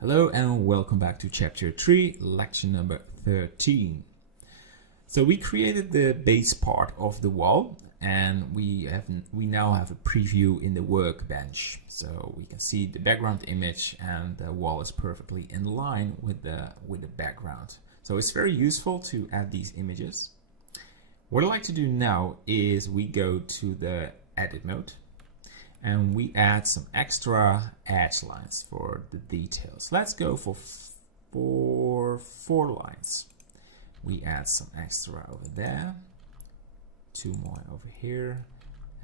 Hello and welcome back to chapter 3, lecture number 13. So we created the base part of the wall and we now have a preview in the workbench. So we can see the background image and the wall is perfectly in line with the background. So it's very useful to add these images. What I'd like to do now is we go to the edit mode and we add some extra edge lines for the details. Let's go for 4 lines. We add some extra over there, 2 more over here,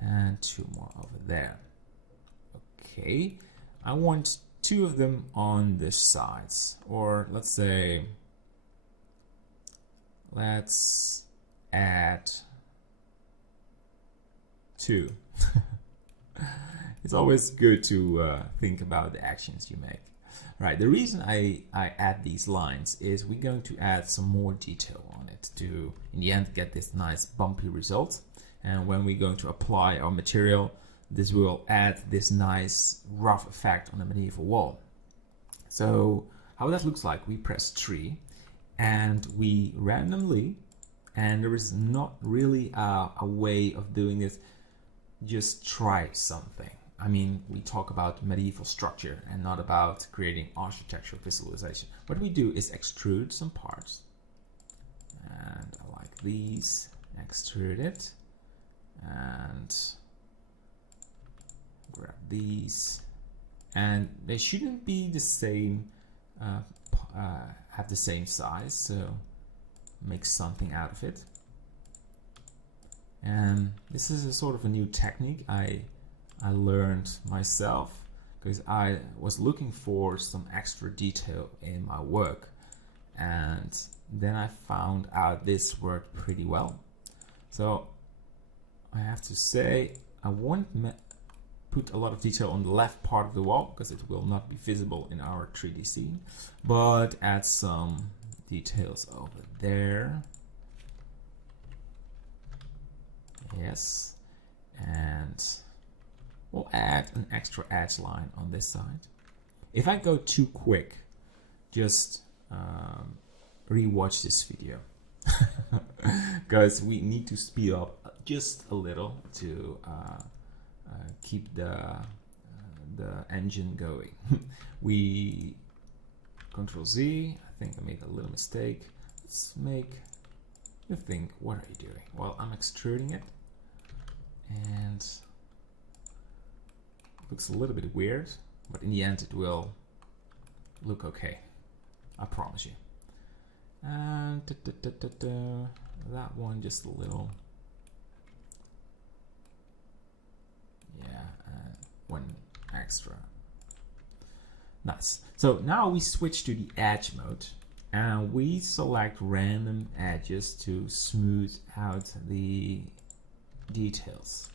and 2 more over there. Okay, I want 2 of them on the sides, or let's add 2. It's always good to think about the actions you make. Right, the reason I add these lines is we're going to add some more detail on it to, in the end, get this nice bumpy result. And when we're going to apply our material, this will add this nice rough effect on the medieval wall. So how that looks like, we press 3 and we randomly, and there is not really a way of doing this, just try something. I mean, we talk about medieval structure and not about creating architectural visualization. What we do is extrude some parts. And I like these. Extrude it. And grab these. And they shouldn't be the same, have the same size. So make something out of it. And this is a sort of a new technique I learned myself because I was looking for some extra detail in my work, and then I found out this worked pretty well. So I have to say I won't put a lot of detail on the left part of the wall because it will not be visible in our 3D scene, but add some details over there. Yes, and we'll add an extra edge line on this side. If I go too quick, just re-watch this video because we need to speed up just a little to keep the engine going. We Control Z. I think I made a little mistake. Let's make you think, what are you doing? Well, I'm extruding it. And it looks a little bit weird, but in the end it will look okay. I promise you. And that one just a little. Yeah, one extra. Nice. So now we switch to the edge mode and we select random edges to smooth out the details.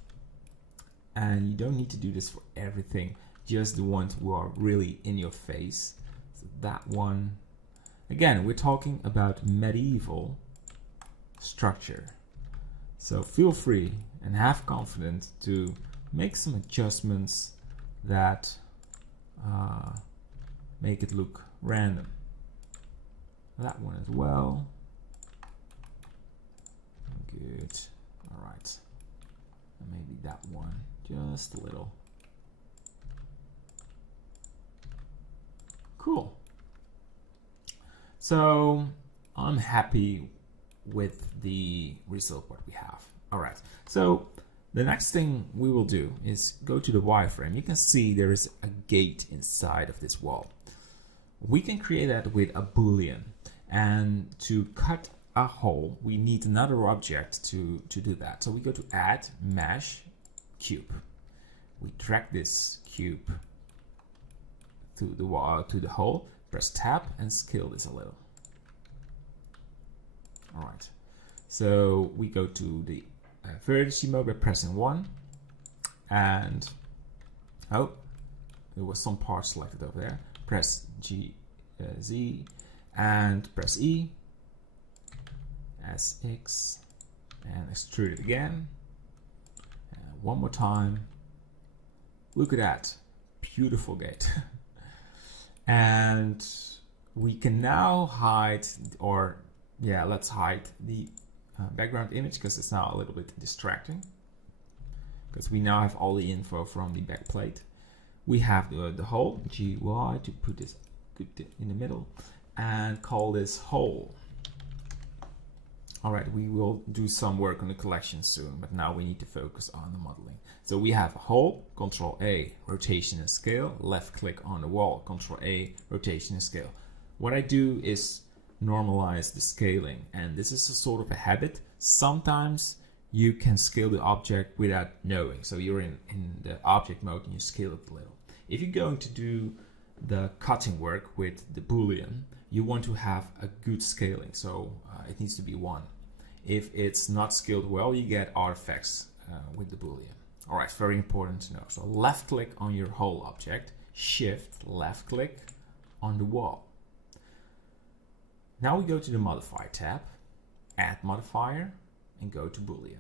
And you don't need to do this for everything, just the ones who are really in your face. So that one, again, we're talking about medieval structure, so feel free and have confidence to make some adjustments that make it look random. That one as well. Good. All right. And maybe that one just a little. Cool. So I'm happy with the result what we have. All right. So the next thing we will do is go to the wireframe. You can see there is a gate inside of this wall. We can create that with a boolean, and to cut a hole we need another object to do that. So we go to add mesh cube. We drag this cube through the wall to the hole, press tab and scale this a little. All right, so we go to the vertex mode by pressing 1, and oh, there was some part selected over there. Press Z and press E, SX, and extrude it again. One more time. Look at that, beautiful gate. And we can now hide, or yeah, let's hide the background image because it's now a little bit distracting, because we now have all the info from the back plate. We have the hole, GY, to put this in the middle and call this hole. All right, we will do some work on the collection soon, but now we need to focus on the modeling. So we have a hole, Control A, rotation and scale, left click on the wall, Control A, rotation and scale. What I do is normalize the scaling, and this is a sort of a habit. Sometimes you can scale the object without knowing. So you're in the object mode and you scale it a little. If you're going to do the cutting work with the boolean, you want to have a good scaling, so it needs to be 1. If it's not scaled well, you get artifacts with the boolean. All right, very important to know. So left click on your whole object, shift left click on the wall. Now we go to the modifier tab, add modifier, and go to boolean.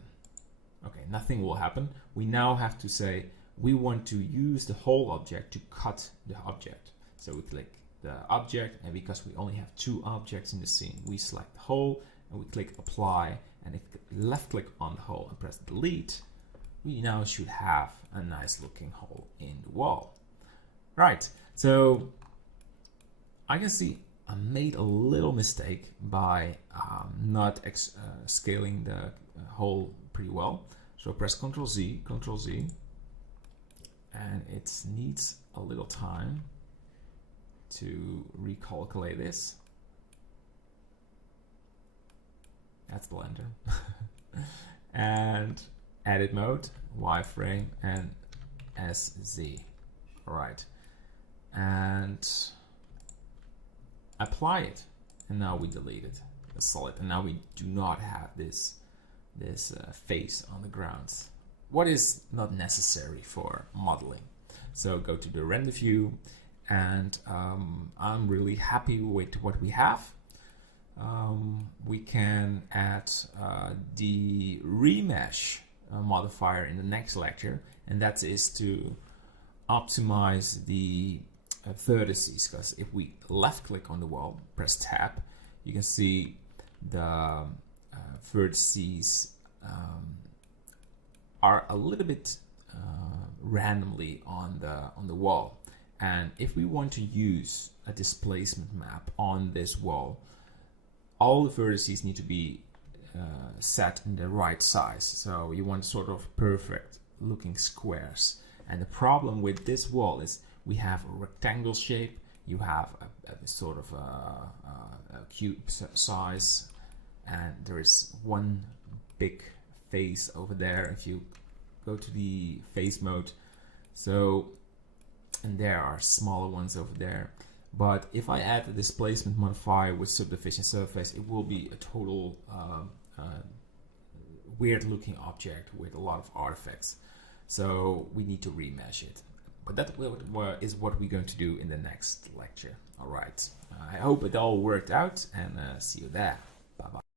Okay, nothing will happen. We now have to say we want to use the whole object to cut the object. So we click the object, and because we only have 2 objects in the scene, we select the whole and we click apply, and if we left click on the hole and press delete, we now should have a nice looking hole in the wall. Right, so I can see I made a little mistake by not scaling the hole pretty well. So press Ctrl Z, and it needs a little time to recalculate this. That's Blender. And edit mode, wireframe, and SZ. All right, and apply it, and now we delete it, the solid, and now we do not have this face on the ground, what is not necessary for modeling. So go to the render view, and I'm really happy with what we have. We can add the remesh modifier in the next lecture, and that is to optimize the vertices, because if we left click on the wall, press tab, you can see the vertices are a little bit randomly on the wall. And if we want to use a displacement map on this wall, all the vertices need to be set in the right size. So you want sort of perfect looking squares. And the problem with this wall is we have a rectangle shape, you have a sort of a cube size, and there is one big face over there if you go to the face mode. So, and there are smaller ones over there. But if I add the displacement modifier with subdivision surface, it will be a total weird looking object with a lot of artifacts. So we need to remesh it. But that is what we're going to do in the next lecture. All right. I hope it all worked out, and see you there. Bye-bye.